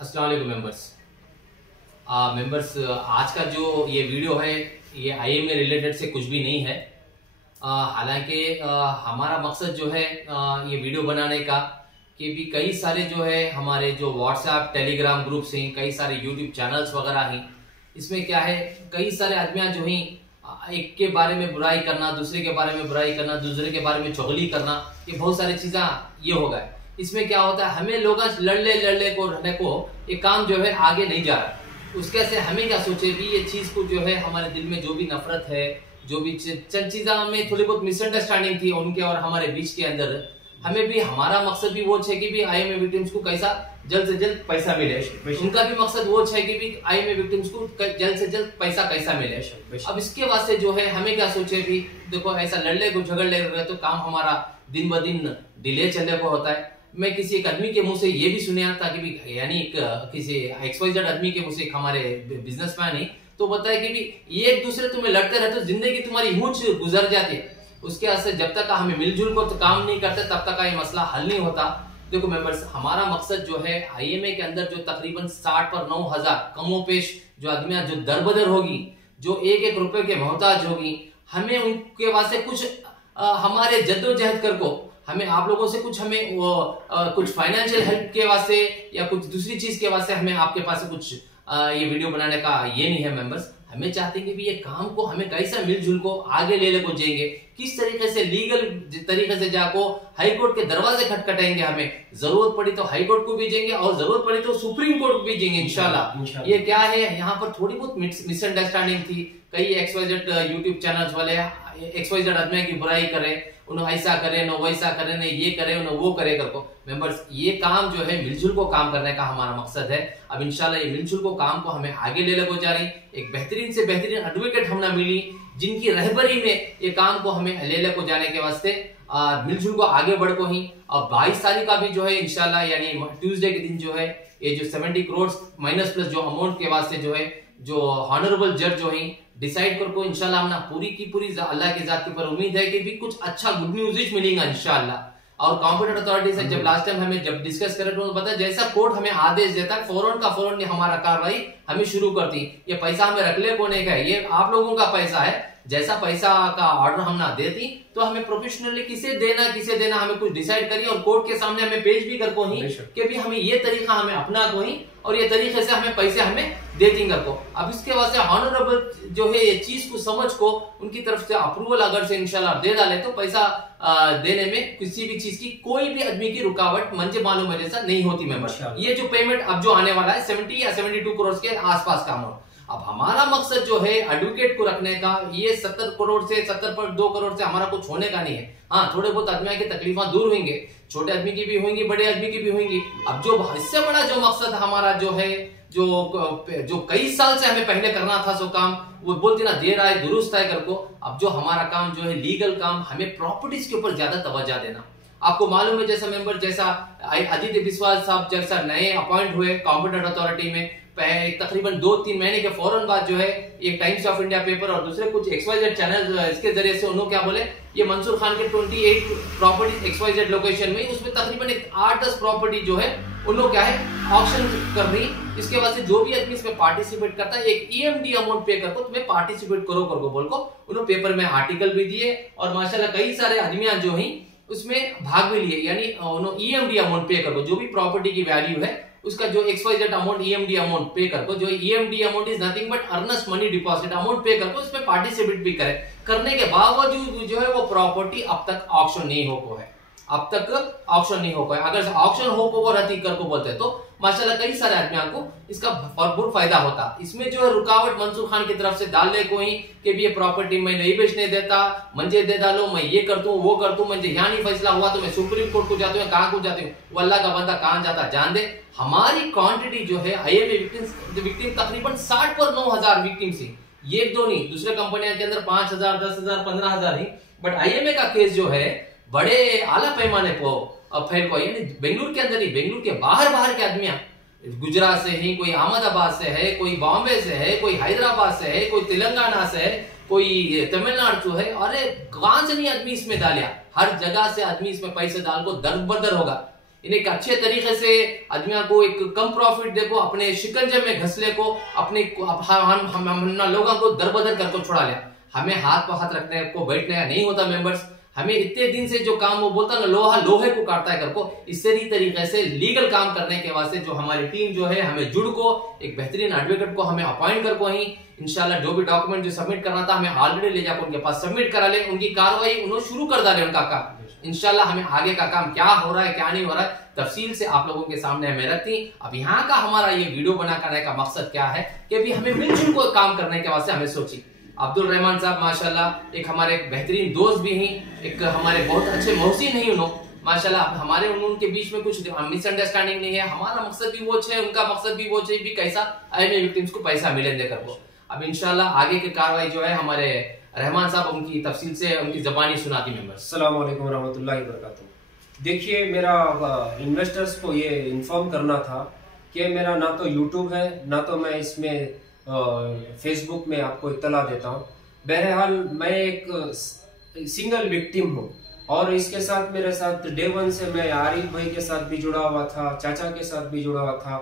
अस्सलाम वालेकुम मेंबर्स। आज का जो ये वीडियो है ये आईएमए रिलेटेड से कुछ भी नहीं है। हालांकि हमारा मकसद जो है ये वीडियो बनाने का कि भी कई सारे जो है हमारे जो व्हाट्सएप टेलीग्राम ग्रुप्स हैं, कई सारे यूट्यूब चैनल्स वगैरह हैं। इसमें क्या है, कई सारे आदमियां जो हैं एक के बारे में बुराई करना, दूसरे के बारे में बुराई करना, दूसरे के बारे में चुगली करना, ये बहुत सारी चीजें ये हो गए। इसमें क्या होता है, हमें लोग लड़ने को रहने को ये काम जो है आगे नहीं जा रहा। उसके से हमें क्या सोचे भी ये चीज को जो है हमारे दिल में जो भी नफरत है, जो भी चंद चीजें में थोड़ी बहुत मिसअंडरस्टैंडिंग थी उनके और हमारे बीच के अंदर, हमें भी हमारा मकसद भी वो है कि भी आईएमए विक्टिम्स को कैसा जल्द से जल्द पैसा मिले। उनका भी मकसद वो है कि भी आईएमए विक्टिम्स को जल्द से जल्द पैसा कैसा मिले। अब इसके वास्ते जो है हमें क्या सोचे भी देखो ऐसा लड़ने को झगड़ने रहे तो काम हमारा दिन ब दिन डिले चलने को होता है। मैं किसी एक आदमी के मुंह से ये भी सुना था कि भी यानी किसी XYZ आदमी के मुंह से हमारे बिजनेसमैन ही तो बताया कि भी ये एक दूसरे तुम्हें लड़ते रहते तो जिंदगी तुम्हारी यूं गुजर जाती है। उसके वास्ते जब तक हमें मिलजुल को तो काम नहीं करते तब तक ये मसला हल नहीं होता। देखो मेंबर्स, हमारा मकसद जो है आईएमए के अंदर जो तकरीबन 60 पर 9,000 कमोपेश जो आदमियां जो दरबदर होगी, जो एक एक रुपए के मोहताज होगी, हमें उनके वास्ते कुछ हमारे जद्दोजहद कर को हमें आप लोगों से कुछ हमें कुछ फाइनेंशियल हेल्प के वास्ते या कुछ दूसरी चीज के वास्ते हमें आपके पास कुछ ये वीडियो बनाने का ये नहीं है मेंबर्स। हमें चाहते हैं कि भी ये काम को हमें कैसा मिलजुल को आगे ले को जाएंगे, किस तरीके से लीगल तरीके से जाको हाई कोर्ट के दरवाजे खटखटाएंगे। हमें जरूरत पड़ी तो हाई कोर्ट को भी जाएंगे और जरूरत पड़ी तो सुप्रीम कोर्ट को भी जाएंगे इंशाल्लाह। ये क्या है, यहाँ पर थोड़ी बहुत मिसअंडरस्टैंडिंग थी। कई XYZ यूट्यूब चैनल्स वाले XYZ आदमी की बुराई करे, उन्होंने ऐसा करे न वैसा करे, न ये करे न वो करे करको। मेंबर्स, ये काम जो है मिलजुल को काम करने का हमारा मकसद है। अब इंशाल्लाह ये मिलजुल को काम को हमें आगे ले को जा रही। एक बेहतरीन से बेहतरीन एडवोकेट हमने मिली जिनकी रहबरी में ये काम को हमें ले को जाने के वास्ते मिलजुल को आगे बढ़ को ही। और 22 तारीख का भी जो है इंशाल्लाह यानी ट्यूसडे के दिन जो है ये जो 70 करोड़ माइनस प्लस जो अमाउंट के वास्ते जो है जो ऑनरेबल जज जो है डिसाइड कर को इंशाल्लाह हमने पूरी की पूरी अल्लाह की जात के ऊपर उम्मीद है कि भी कुछ अच्छा गुड न्यूज मिलेगा इंशाल्लाह। और कॉम्पिटेंट अथॉरिटी से जब लास्ट टाइम हमें जब डिस्कस करे तो पता जैसा कोर्ट हमें आदेश देता है फौरन का फौरन हमारा कार्रवाई हमें शुरू करती। ये पैसा हमें रख ले कोने का है, ये आप लोगों का पैसा है। जैसा पैसा का ऑर्डर हम ना देती तो हमें प्रोफेशनली किसे देना हमें कुछ डिसाइड करिए और कोर्ट के सामने हमें पेश भी कर को ही कि भी हमें ये तरीका हमें अपना को ही और ये तरीके से हमें पैसे हमें देती कर को। अब इसके वास्ते ऑनरेबल जो है ये चीज को समझ को उनकी तरफ से अप्रूवल अगर से इंशाल्लाह दे डाले तो पैसा देने में किसी भी चीज की कोई भी आदमी की रुकावट मंजे मालूम है जैसा नहीं होती। मेंबर, ये जो पेमेंट अब जो आने वाला है 70 या 72 करोड़ के आसपास का अमाउंट। अब हमारा मकसद जो है एडवोकेट को रखने का, ये 70 करोड़ से 70.2 करोड़ से हमारा कुछ होने का नहीं है। हाँ, थोड़े बहुत आदमी की तकलीफा दूर होंगे, छोटे आदमी की भी होंगी, बड़े आदमी की भी होंगी। अब जो इससे बड़ा जो मकसद हमारा जो है जो कई साल से हमें पहले करना था सो काम वो बोलते ना देर आए दुरुस्त आए कर को। अब जो हमारा काम जो है लीगल काम, हमें प्रॉपर्टीज के ऊपर ज्यादा तवज्जो देना। आपको मालूम है जैसा मेंबर जैसा आदित्य बिस्वाल साहब जैसा नए अपॉइंट हुए कॉम्पिटेंट अथॉरिटी में तकरीबन 2-3 महीने के फौरन बाद जो है एक टाइम्स ऑफ इंडिया पेपर और दूसरे कुछ XYZ चैनल इसके जरिए से उन्होंने क्या बोले, ये मंसूर खान के 28 प्रॉपर्टी XYZ लोकेशन में उसमें तकरीबन 8-10 प्रॉपर्टी जो है उन्होंने क्या है ऑक्शन कर रही। इसके बाद से जो भी आदमी इसमें पार्टिसिपेट करता है एक EMD अमाउंट पे करको तुम्हें पार्टिसिपेट करो बोल को उन्होंने पेपर में आर्टिकल भी दिए और माशाल्लाह कई सारे आदमियां जो है उसमें भाग भी लिए। यानी उन्होंने EMD अमाउंट पे करो जो भी प्रॉपर्टी की वैल्यू है उसका जो XYZ अमाउंट EMD अमाउंट पे करको, जो EMD amount is nothing but earnest money deposit amount पे करको उसमें पार्टिसिपेट भी करे। करने के बावजूद जो है वो प्रॉपर्टी अब तक ऑक्शन नहीं हो को है, अब तक ऑक्शन नहीं हो को है। अगर ऑक्शन हो को वो रद्द कर को बोलते तो माशाल्लाह कई सारे आदमियों को इसका भरपूर फायदा होता। इसमें जो है रुकावट मंसूर खान की तरफ से डालने को ही कि भी ये प्रॉपर्टी मैं नहीं बेचने देता, मंजे दे डालो, मैं ये कर दूं वो कर दूं, मुझे यहाँ नहीं फैसला हुआ तो मैं सुप्रीम कोर्ट को जाती हूँ, कहाँ को जाती हूँ, वो अल्लाह का बंदा कहाँ जाता जान दे। हमारी क्वांटिटी जो है आईएमए विक्टिम तकरीबन 60 पर 9,000 विक्टिम से, ये दो नहीं, दूसरे कंपनियों के अंदर 5,000 10,000 15,000 ही, बट आईएमए का केस जो है बड़े आला पैमाने पर फैल को, यानी बेंगलुरु के अंदर ही बेंगलुरु के बाहर के आदमियां गुजरात से ही, कोई अहमदाबाद से है, कोई बॉम्बे से है, कोई हैदराबाद से है, कोई तेलंगाना से है, कोई तमिलनाडु से है। अरे कहां से नहीं आदमी इसमें डालिया, हर जगह से आदमी इसमें पैसे डाल को दरबदर होगा। इन्हें एक अच्छे तरीके से आदमियों को एक कम प्रॉफिट देखो अपने शिकंजे में घसले को अपने हम लोगों को दरबदर करके छुड़ा लिया। हमें हाथ पर हाथ रखने को बैठने का नहीं होता मेंबर्स। हमें इतने दिन से जो काम वो बोलता ना लोहा लोहे को काटता है करको, इससे तरीके से लीगल काम करने के वास्ते जो हमारी टीम जो है हमें जुड़ को एक बेहतरीन एडवोकेट को हमें अपॉइंट कर को ही इंशाल्लाह जो भी डॉक्यूमेंट जो सबमिट करना था हमें ऑलरेडी ले जाकर उनके पास सबमिट करा ले, उनकी कार्रवाई उन्होंने शुरू कर डाले उनका काम। इंशाल्लाह हमें आगे का काम क्या हो रहा है क्या नहीं हो रहा है तफसील से आप लोगों के सामने हमें रखती। अब यहाँ का हमारा ये वीडियो बना करने का मकसद क्या है कि अभी हमें मिलजुल को काम करने के वास्ते हमें सोची। अब्दुल रहमान साहब माशाल्लाह एक हमारे बेहतरीन दोस्त भी हैं, एक हमारे बहुत अच्छे मोहसिन हैं उन्होंने माशाल्लाह। हमारे उनके बीच में कुछ मिसअंडरस्टैंडिंग नहीं है। हमारा मकसद भी वो है, उनका मकसद भी वो है भी कैसा आईएमए विक्टिम्स को पैसा मिले देकर वो। अब इंशाल्लाह आगे की कार्रवाई जो है हमारे रहमान साहब उनकी तफसील से उनकी जबानी सुनाती मेंबर। अस्सलाम वालेकुम रहमतुल्लाहि व बरकातुहू। देखिए मेरा इन्वेस्टर्स को ये इन्फॉर्म करना था कि मेरा ना तो यूट्यूब है ना तो मैं इसमें फेसबुक में आपको इत्तला देता हूँ। बहरहाल मैं एक सिंगल विक्टिम हूँ और इसके साथ मेरे साथ डे वन से मैं आरिफ भाई के साथ भी जुड़ा हुआ था, चाचा के साथ भी जुड़ा हुआ था,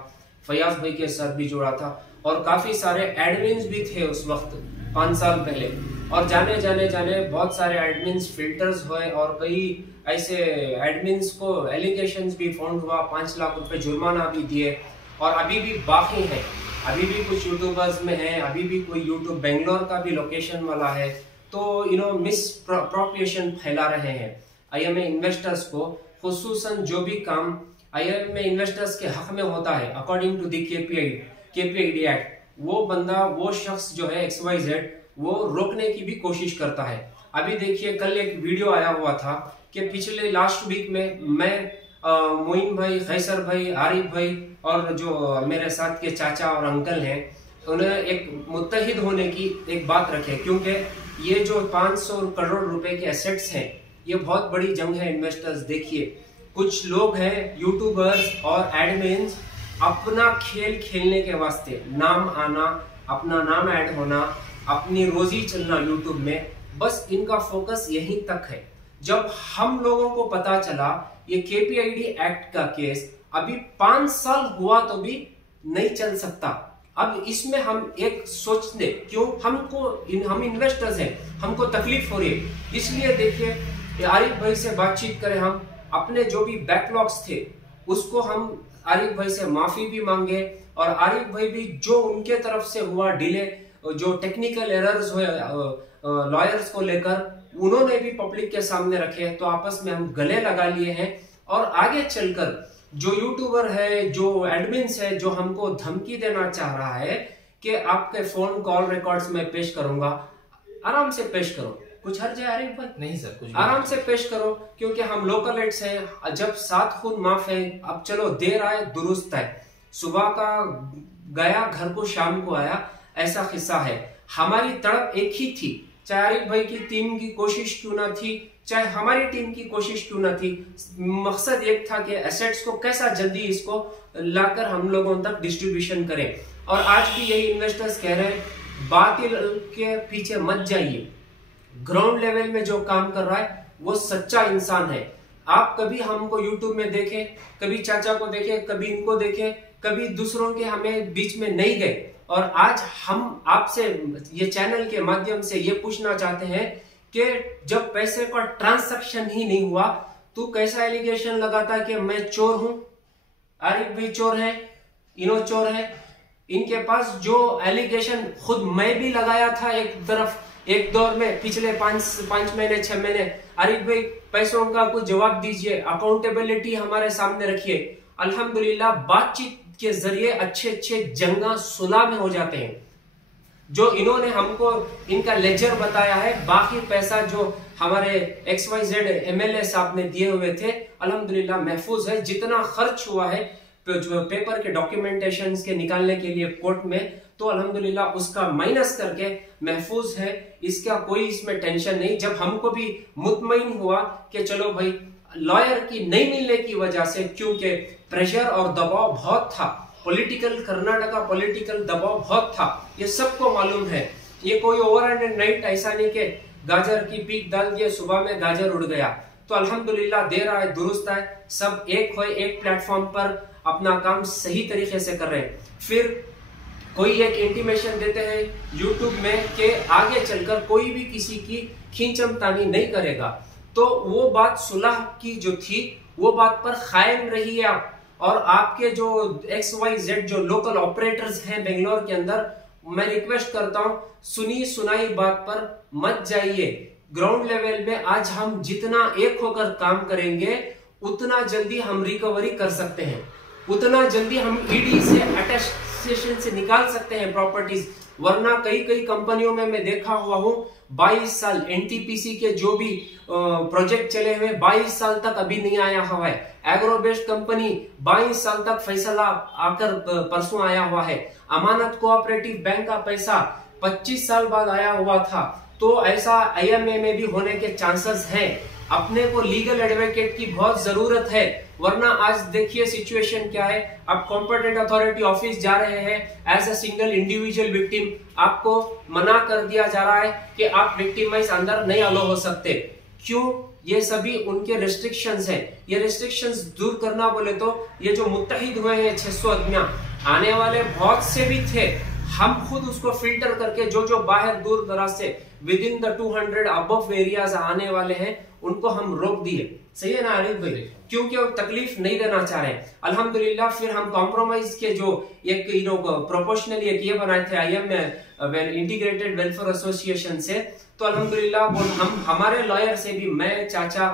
फयाज भाई के साथ भी जुड़ा था और काफी सारे एडमिन्स भी थे उस वक्त 5 साल पहले। और जाने जाने जाने बहुत सारे एडमिन्स फिल्टर्स हुए और कई ऐसे एडमिन्स को एलिगेशंस भी फाउंड हुआ, 5 लाख रुपए जुर्माना भी दिए और अभी भी बाकी है। अभी भी कुछ यूट्यूबर्स में है, अभी भी कोई यूट्यूब बेंगलोर का भी लोकेशन वाला है, तो मिस प्रोप्रिएशन फैला रहे हैं आईएमए इन्वेस्टर्स को। खुसूसन जो भी काम आईएमए इन्वेस्टर्स के हक में होता है अकॉर्डिंग टू द केपीआईडी एक्ट, वो बंदा वो शख्स जो है XYZ वो रोकने की भी कोशिश करता है। अभी देखिए कल एक वीडियो आया हुआ था कि पिछले लास्ट वीक में मैं मोइन भाई, खैसर भाई, आरिफ भाई और जो मेरे साथ के चाचा और अंकल हैं उन्हें एक मुत्तहिद होने की एक बात रखे, क्योंकि ये जो 500 करोड़ रुपए के एसेट्स हैं ये बहुत बड़ी जंग है इन्वेस्टर्स। देखिए कुछ लोग हैं यूट्यूबर्स और एडमिन्स अपना खेल खेलने के वास्ते नाम आना, अपना नाम ऐड होना, अपनी रोजी चलना यूट्यूब में, बस इनका फोकस यहीं तक है। जब हम लोगों को पता चला ये केपीआईडी एक्ट का केस अभी 5 साल हुआ तो भी नहीं चल सकता। अब इसमें हम एक सोचते क्यों, हम इन्वेस्टर्स हैं, हमको तकलीफ हो रही है, इसलिए देखिए आरिफ भाई से बातचीत करें, हम अपने जो भी बैकलॉग्स थे उसको हम आरिफ भाई से माफी भी मांगे और आरिफ भाई भी जो उनके तरफ से हुआ डिले, जो टेक्निकल एरर्स हुए लॉयर्स को लेकर, उन्होंने भी पब्लिक के सामने रखे। तो आपस में हम गले लगा लिए हैं और आगे चलकर जो यूट्यूबर है, जो एडमिन्स है, जो हमको धमकी देना चाह रहा है कि आपके फोन कॉल रिकॉर्ड्स में पेश करूंगा, आराम से पेश करो, कुछ हर्ज है आरिफ भाई? नहीं सर, कुछ आराम से पेश करो, क्योंकि हम लोकल एड्स हैं। जब 7 खून माफ है, अब चलो देर आए दुरुस्त है, सुबह का गया घर को शाम को आया, ऐसा किस्सा है। हमारी तड़प एक ही थी, चाहे आरिफ भाई की टीम की कोशिश क्यों ना थी, चाहे हमारी टीम की कोशिश क्यों ना थी, मकसद एक था कि एसेट्स को कैसा जल्दी इसको लाकर हम लोगों तक डिस्ट्रीब्यूशन करें। और आज भी यही इन्वेस्टर्स कह रहे हैं बातिल के पीछे मत जाइए, ग्राउंड लेवल में जो काम कर रहा है वो सच्चा इंसान है। आप कभी हमको यूट्यूब में देखें, कभी चाचा को देखें, कभी इनको देखें, कभी दूसरों के हमें बीच में नहीं गए। और आज हम आपसे ये चैनल के माध्यम से ये पूछना चाहते हैं कि जब पैसे का ट्रांजैक्शन ही नहीं हुआ तो कैसा एलिगेशन लगाता है कि मैं चोर हूं, आरिफ भी चोर है, इनो चोर है। इनके पास जो एलिगेशन खुद मैं भी लगाया था एक दौर में पिछले 5 महीने 6 महीने, आरिफ भाई पैसों का कुछ जवाब दीजिए, अकाउंटेबिलिटी हमारे सामने रखिए। अल्हम्दुलिल्लाह बातचीत के जरिए अच्छे जंगा सुलह में हो जाते हैं। जो इन्होंने हमको इनका लेजर बताया है, बाकी पैसा जो हमारे XYZ MLA साहब ने दिए हुए थे अल्हम्दुलिल्लाह महफूज है। जितना खर्च हुआ है जो पेपर के डॉक्यूमेंटेशन के निकालने के लिए कोर्ट में, तो अल्हम्दुलिल्लाह उसका माइनस करके महफूज है, इसका कोई इसमें टेंशन नहीं। जब हमको भी मुतमईन हुआ कि चलो भाई लॉयर की नहीं मिलने की वजह से, क्योंकि प्रेशर और दबाव बहुत था, कर्नाटका पॉलिटिकल दबाव बहुत था, ये सबको मालूम है। ये कोई ओवर एंड नाइट ऐसा नहीं कि गाजर की पीक डाल दिए सुबह में गाजर उड़ गया। तो अल्हम्दुलिल्लाह दे रहा है, दुरुस्त है, सब एक हो, एक प्लेटफॉर्म पर अपना काम सही तरीके से कर रहे हैं। फिर कोई एक इंटीमेशन देते हैं यूट्यूब में कि आगे चलकर कोई भी किसी की खींचमतानी नहीं करेगा, तो वो बात सुलह की जो थी वो बात पर कायम रही है आप। और आपके जो XYZ जो लोकल ऑपरेटर्स हैं बेंगलोर के अंदर, मैं रिक्वेस्ट करता हूं सुनी सुनाई बात पर मत जाइए। ग्राउंड लेवल में आज हम जितना एक होकर काम करेंगे उतना जल्दी हम रिकवरी कर सकते हैं, उतना जल्दी हम ईडी से अटेस्टेशन से निकाल सकते हैं प्रॉपर्टीज। वरना कई कई कंपनियों में मैं देखा हुआ हूं 22 साल NTPC के जो भी प्रोजेक्ट चले हुए 22 साल तक अभी नहीं आया हुआ है। एग्रो बेस्ड कंपनी 22 साल तक फैसला आकर परसों आया हुआ है। अमानत कोऑपरेटिव बैंक का पैसा 25 साल बाद आया हुआ था। तो ऐसा IMA में भी होने के चांसेस हैं। अपने को लीगल एडवोकेट की बहुत जरूरत है, वरना आज देखिए सिचुएशन क्या है। आप कॉम्पिटेंट अथॉरिटी ऑफिस जा रहे हैं as a single individual victim, आपको मना कर दिया जा रहा है कि आप विक्टिमाइज अंदर नहीं अलो हो सकते। क्यों? ये सभी उनके रेस्ट्रिक्शंस हैं। ये रेस्ट्रिक्शंस दूर करना बोले तो ये जो मुत्तहिद हुए हैं 600 आदमियां, आने वाले बहुत से भी थे, हम खुद उसको फिल्टर करके जो जो बाहर दूर दराज से with in the 200 above areas आने वाले हैं उनको हम रोक दिए। सही है ना आरिफ भाई? क्योंकि वो तकलीफ नहीं देना चाह रहे। अल्हम्दुलिल्लाह फिर हम कॉम्प्रोमाइज के जो एक प्रोपोर्शनली एक ये बनाए थे IM इंटीग्रेटेड वेलफेयर एसोसिएशन से, तो अल्हम्दुलिल्लाह हम हमारे लॉयर से भी, मैं चाचा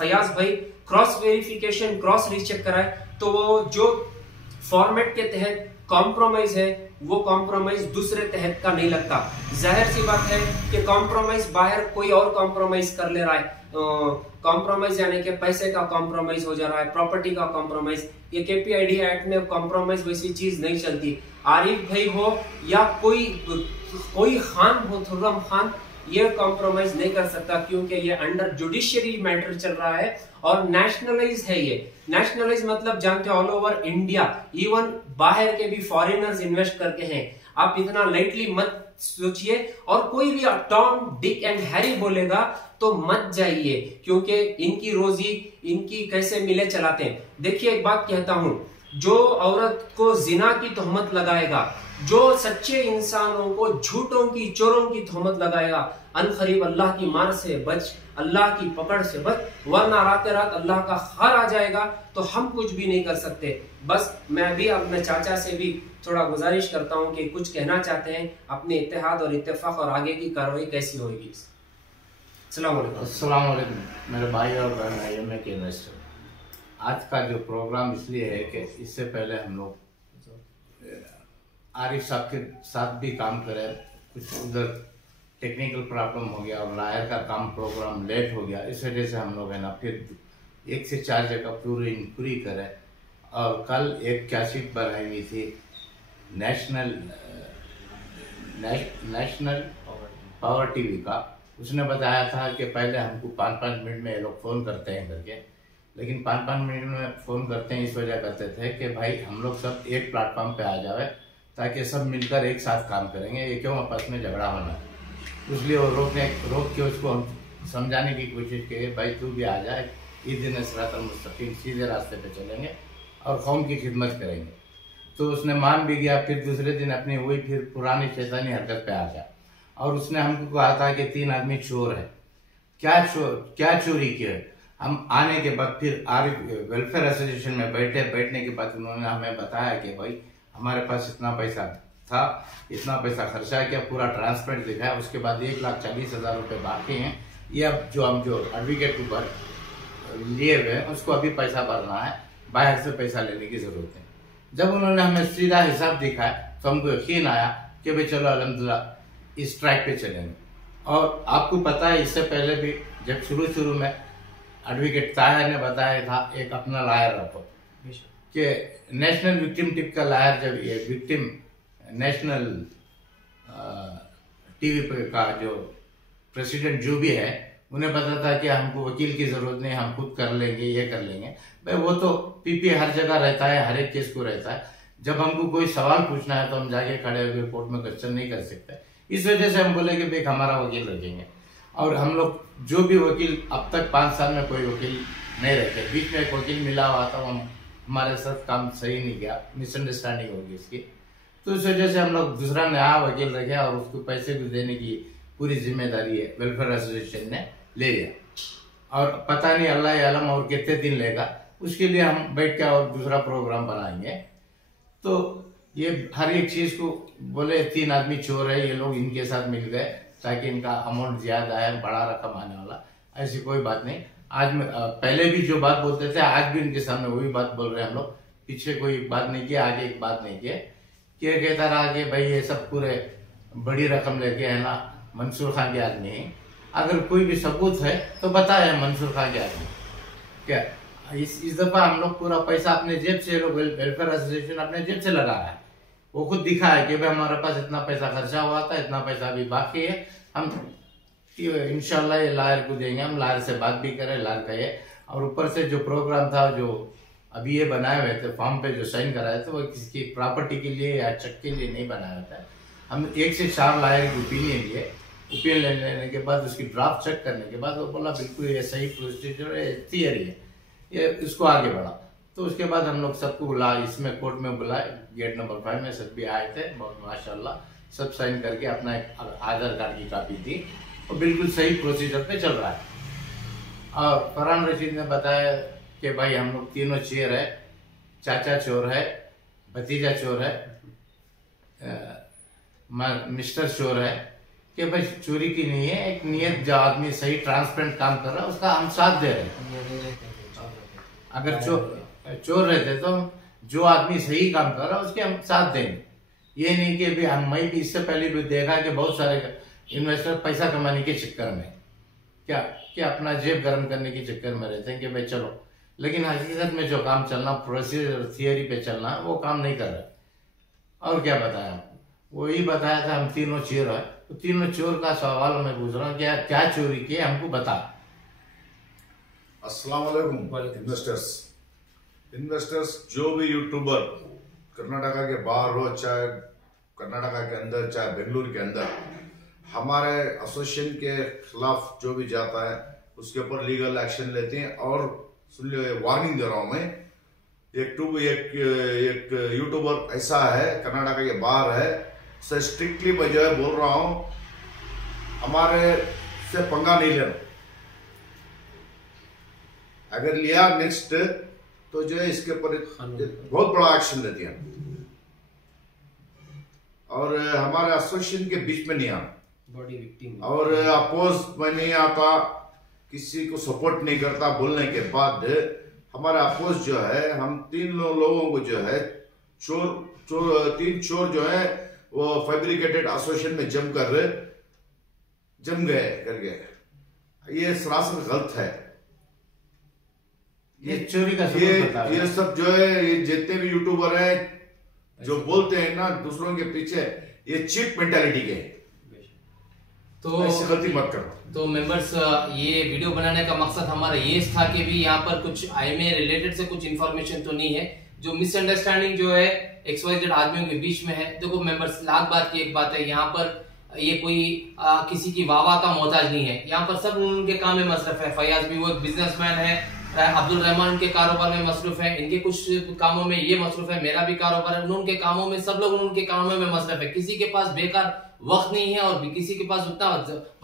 फयाज भाई क्रॉस वेरिफिकेशन क्रॉस रीचेक कराए, तो वो जो फॉर्मेट के तहत कॉम्प्रोमाइज है वो कॉम्प्रोमाइज दूसरे तहत का नहीं लगता। जाहिर सी बात है कि कॉम्प्रोमाइज बाहर कोई और कॉम्प्रोमाइज कर ले रहा है। कॉम्प्रोमाइज यानी कि पैसे का कॉम्प्रोमाइज हो जा रहा है, प्रॉपर्टी का कॉम्प्रोमाइज। ये KPID एक्ट में कॉम्प्रोमाइज वैसी चीज नहीं चलती। आरिफ भाई हो या कोई खान हो, खुर्रम खान, ये कॉम्प्रोमाइज नहीं कर सकता, क्योंकि ये अंडर जुडिशियरी मैटर चल रहा है और नेशनलाइज है। ये नेशनलाइज मतलब जानते हो ऑल ओवर इंडिया, इवन बाहर के भी फॉरेनर्स इन्वेस्ट करके हैं। आप इतना लाइटली मत सोचिए, और कोई भी टॉम डिक एंड हैरी बोलेगा तो मत जाइए, क्योंकि इनकी रोजी इनकी कैसे मिले चलाते हैं। देखिए एक बात कहता हूं, जो औरत को जिना की तोहमत लगाएगा, जो सच्चे इंसानों को झूठों की चोरों की तोहमत लगाएगा, अनकरीब अल्लाह की मार से बच, अल्लाह की पकड़ से बच, वरना रात रात अल्लाह का खार आ जाएगा तो हम कुछ भी नहीं कर सकते। बस मैं भी अपने चाचा से भी थोड़ा गुजारिश करता हूं कि कुछ कहना चाहते हैं, अपने इत्तेहाद और इत्तेफाक और आगे की कार्रवाई कैसी होगी। अस्सलाम वालेकुम मेरे भाई और बहन IMA के इन्वेस्टर। आज का जो प्रोग्राम इसलिए है कि इससे पहले हम लोग आरिफ साहब के साथ भी काम करें, कुछ उधर टेक्निकल प्रॉब्लम हो गया और लायर का काम प्रोग्राम लेट हो गया, इस वजह से हम लोग है ना फिर 1 से 4 जगह पूरी इंक्वायरी करें। और कल एक कैसेट बनाई हुई थी नेशनल पावर टीवी का, उसने बताया था कि पहले हमको 5-5 मिनट में ये लोग फ़ोन करते हैं करके, लेकिन 5-5 मिनट में फ़ोन करते हैं इस वजह करते थे कि भाई हम लोग सब एक प्लेटफॉर्म पे आ जाए ताकि सब मिलकर एक साथ काम करेंगे, ये क्यों आपस में झगड़ा होना है। इसलिए वो रोक के उसको हम समझाने की कोशिश की, भाई तू भी आ जाए, ईद सिरातल मुस्तकीम सीधे रास्ते पे चलेंगे और कौम की खिदमत करेंगे। तो उसने मान भी गया। फिर दूसरे दिन अपनी वही फिर पुरानी शैतानी हरकत पे आ गया और उसने हमको कहा था कि 3 आदमी चोर है। क्या चोरी किया है? हम आने के बाद फिर वेलफेयर एसोसिएशन में बैठने के बाद उन्होंने हमें बताया कि भाई हमारे पास इतना पैसा था, इतना पैसा खर्चा किया, पूरा ट्रांसपेरेंट दिखाया। उसके बाद 1,40,000 रुपये बाकी हैं। ये अब जो एडवोकेट के ऊपर लिए हुए हैं उसको अभी पैसा भरना है, बाहर से पैसा लेने की जरूरत है। जब उन्होंने हमें सीधा हिसाब दिखाया तो हमको यकीन आया कि भाई चलो अल्हम्दुलिल्लाह इस ट्रैक पे चलेंगे। और आपको पता है इससे पहले भी जब शुरू में एडवोकेट ताहिर ने बताया था एक अपना लायर रखो कि नेशनल विक्टिम टिप का लायर, जब ये विक्टिम नेशनल टीवी का जो प्रेसिडेंट जो भी है उन्हें पता था कि हमको वकील की जरूरत नहीं, हम खुद कर लेंगे, ये कर लेंगे। भाई वो तो PP हर जगह रहता है, हर एक केस को रहता है। जब हमको कोई सवाल पूछना है तो हम जाके खड़े होकर कोर्ट में क्वेश्चन नहीं कर सकते। इस वजह से हम बोले कि भाई हमारा वकील रखेंगे। और हम लोग जो भी वकील अब तक 5 साल में कोई वकील नहीं रखे, बीच में एक वकील मिला हुआ था, हमारे साथ काम सही नहीं किया, मिसअंडरस्टैंडिंग होगी इसकी, तो इस वजह से हम लोग दूसरा नया वकील रखे और उसको पैसे भी देने की पूरी जिम्मेदारी है वेलफेयर एसोसिएशन ने ले लिया। और पता नहीं अल्लाह आलम और कितने दिन लेगा, उसके लिए हम बैठ के और दूसरा प्रोग्राम बनाएंगे। तो ये हर एक चीज को बोले 3 आदमी चोर है, ये लोग इनके साथ मिल गए ताकि इनका अमाउंट ज्यादा है, बड़ा रकम आने वाला, ऐसी कोई बात नहीं। आज में पहले भी जो बात बोलते थे आज भी उनके सामने वही बात बोल रहे हैं हम लोग, पीछे कोई बात नहीं किया, आगे एक बात नहीं किया। क्या कहता रहा कि भाई ये सब पूरे बड़ी रकम लेके है ना मंसूर खान के आदमी है, अगर कोई भी सबूत है तो बताए मंसूर खान के आदमी क्या। इस दफा हम लोग पूरा पैसा अपने जेब से, लोग वेलफेयर एसोसिएशन अपने जेब से लगा रहा है, वो खुद दिखा है कि भाई हमारे पास इतना पैसा खर्चा हुआ था, इतना पैसा अभी बाकी है, हम इंशाल्लाह ये लायर को देंगे, हम लायर से बात भी करें, लायर का ये। और ऊपर से जो प्रोग्राम था जो अभी ये बनाए हुए थे फॉर्म पे जो साइन कराए थे वो किसी की प्रॉपर्टी के लिए या चेक के लिए नहीं बनाया था। हम 1 से 4 लायर की ओपिनियन लिए, ओपिनियन लेने के बाद उसकी ड्राफ्ट चेक करने के बाद वो बोला बिल्कुल ये सही प्रोसीजर है, थियरी है, ये इसको आगे बढ़ा। तो उसके बाद हम लोग सबको बुला, इसमें कोर्ट में बुलाए, गेट नंबर 5 में सब भी आए थे, बहुत माशाल्लाह सब साइन करके अपना एक आधार कार्ड की कॉपी दी और बिल्कुल सही प्रोसीजर पे चल रहा है। और फरहान रशीद ने बताया कि भाई हम लोग तीनों चोर है, चाचा चोर है, भतीजा चोर है, मिस्टर चोर है, कि भाई चोरी की नहीं है, एक नियत जो आदमी सही ट्रांसपेरेंट काम कर रहा है उसका हम साथ दे रहे हैं। अगर चोर रहते तो जो आदमी सही काम कर रहा है उसके हम साथ देंगे। ये नहीं कि भी हम, मैं भी इससे पहले भी देखा कि बहुत सारे इन्वेस्टर पैसा कमाने के चक्कर में क्या अपना जेब गर्म करने के चक्कर में रहते हैं कि भाई चलो, लेकिन हकीकत में जो काम चलना, प्रोसीजर थियरी पे चलना, वो काम नहीं कर रहे। और क्या बताया आपको, वही बताया था हम तीनों चोर है, तो तीनों चोर का सवाल मैं पूछ रहा हूँ, क्या चोरी किए हमको बता। अस्सलाम वालेकुम इन्वेस्टर्स, जो भी यूट्यूबर कर्नाटका के बाहर हो, चाहे कर्नाटका के अंदर, चाहे बेंगलुरु के अंदर, हमारे एसोसिएशन के खिलाफ जो भी जाता है उसके ऊपर लीगल एक्शन लेते हैं। और सुन लो, वार्निंग दे रहा हूं मैं, एक यूट्यूबर ऐसा है कर्नाटका के बाहर है, उसे स्ट्रिक्टली मैं जो है बोल रहा हूं, हमारे से पंगा नहीं लेना, अगर लिया नेक्स्ट तो जो है इसके ऊपर बहुत बड़ा एक्शन लेते हैं। और हमारे एसोसिएशन के बीच में नहीं आना, और अपोज में नहीं आता, किसी को सपोर्ट नहीं करता। बोलने के बाद हमारा अपोज जो है, हम 3 लोगों को जो है तीन चोर जो है वो फैब्रिकेटेड एसोसिएशन में जम गए करके, ये सरासर गलत है। ये चोरी का ये सब जो है, ये जितने भी यूट्यूबर है जो बोलते हैं ना दूसरों के पीछे, ये चीप मेंटालिटी के, तो ऐसी गलती मत करो। तो मेंबर्स, ये वीडियो बनाने का मकसद हमारा ये था कि भी यहाँ पर कुछ आईएमए रिलेटेड से कुछ इन्फॉर्मेशन तो नहीं है, जो मिसअंडरस्टैंडिंग जो है XYZ आदमियों के बीच में है। देखो मेंबर्स, लाख बात की एक बात है, यहाँ पर ये कोई किसी की वाह का मोहताज नहीं है, यहाँ पर सब उनके काम में मसरूफ है। फयाज भी वो एक बिजनेसमैन है, अब्दुल रहमान उनके कारोबार में मसरूफ है, इनके कुछ कामों में ये मसरूफ है, मेरा भी कारोबार है, उनके कामों में, सब लोग उनके कामों में मसरूफ है। किसी के पास बेकार वक्त नहीं है और किसी के पास उतना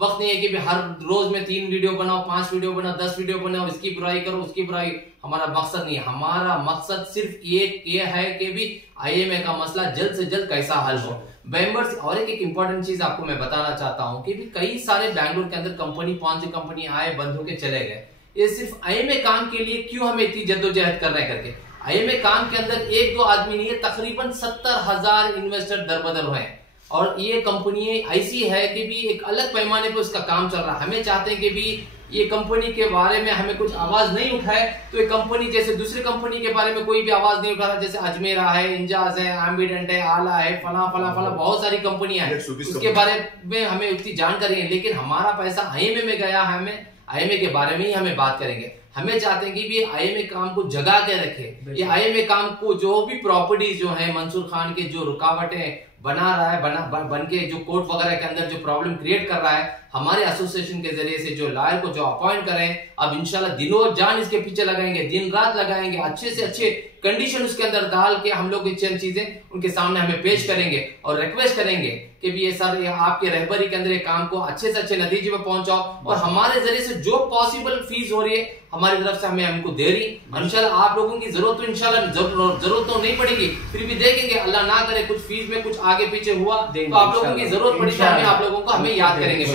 वक्त नहीं है कि हर रोज में 3 वीडियो बनाओ, 5 वीडियो बनाओ, 10 वीडियो बनाओ, इसकी बुराई करो, उसकी बुराई। हमारा मकसद नहीं है, हमारा मकसद सिर्फ ये है कि भी आईएमए का मसला जल्द से जल्द कैसा हल हो। मेंबर्स, और एक इंपॉर्टेंट चीज आपको मैं बताना चाहता हूँ कि भी कई सारे बैंगलोर के अंदर कंपनी 5 कंपनी आए, बंद होके चले गए। ये सिर्फ आईएमए काम के लिए क्यों हमें इतनी जद्दोजहद कर रहे हैं करके। आईएमए काम के अंदर 1-2 आदमी नहीं है, तकरीबन 70,000 इन्वेस्टर दरबदर हुए हैं। और ये कंपनी ऐसी है कि भी एक अलग पैमाने पर उसका काम चल रहा है। हमें चाहते हैं कि भी ये कंपनी के बारे में हमें कुछ आवाज नहीं उठाए, तो ये कंपनी जैसे दूसरी कंपनी के बारे में कोई भी आवाज नहीं उठा रहा, जैसे अजमेरा है, इंजाज है, एम्बिडेंट है, आला है, फला फला फला बहुत सारी कंपनियां हैं, उसके बारे में हमें उतनी जानकारी है। लेकिन हमारा पैसा आईएमए में गया है, हमें आईएमए के बारे में ही हमें बात करेंगे। हमें चाहते हैं कि भी आईएमए काम को जगा के रखे। ये आईएमए काम को जो भी प्रॉपर्टीज जो है मंसूर खान के जो रुकावटें बना रहा है, बन के जो कोर्ट वगैरह के अंदर जो प्रॉब्लम क्रिएट कर रहा है, हमारे एसोसिएशन के जरिए से जो लॉयर को जो अपॉइंट करें, अब इंशाल्लाह दिनों जान इसके पीछे लगाएंगे, दिन रात लगाएंगे, अच्छे से अच्छे कंडीशन उसके अंदर डाल के हम लोग चंद चीजें उनके सामने हमें पेश करेंगे और रिक्वेस्ट करेंगे कि भी ये सर ये आपके रहबरी के अंदर ये काम को अच्छे से अच्छे नतीजे पे पहुंचाओ और हमारे जरिए से जो पॉसिबल फीस हो रही है हमारी तरफ से हमें हमको दे रही। इंशाल्लाह आप लोगों की जरूरत तो इंशाल्लाह जरूरत तो नहीं पड़ेगी, फिर भी देखेंगे अल्लाह ना करे कुछ फीस में कुछ आगे पीछे हुआ तो आप लोगों की जरूरत पड़ी तो हमें आप लोगों को हमें याद करेंगे।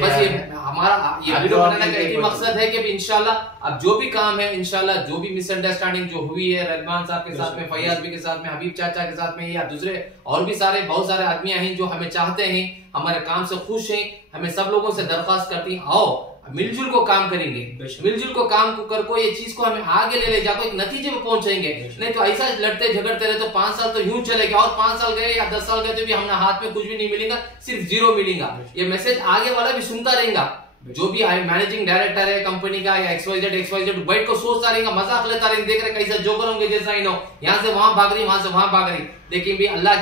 बस ये हमारा ये वीडियो बनाने का एक ही मकसद है कि इंशाल्लाह अब जो भी काम है, इंशाल्लाह जो भी मिसअंडरस्टैंडिंग जो हुई है रहमान साहब के साथ में, फैयाज भी के साथ में, हबीब चाचा के साथ में या दूसरे और भी सारे बहुत सारे आदमी हैं जो हमें चाहते हैं, हमारे काम से खुश हैं, हमें सब लोगों से दरख्वास्त करती हैं आओ मिलजुल को काम करेंगे, मिलजुल को काम कर को ये चीज को हमें आगे ले जाकर एक नतीजे में पहुंचाएंगे। नहीं तो ऐसा लड़ते झगड़ते रहे तो 5 साल तो यूं चलेगा और 5 साल गए या 10 साल गए तो भी हमारे हाथ में कुछ भी नहीं मिलेगा, सिर्फ जीरो मिलेगा। ये मैसेज आगे वाला भी सुनता रहेगा, जो भी मैनेजिंग डायरेक्टर है कंपनी का या XYZ बैठ को सोचता रहेगा, मजाक लेता रहेगा, देख रहे कैसे जोकर होंगे जैसा ही नो, यहाँ से वहां भाग रही वहां से वहां भाग रही, लेकिन भी अल्लाह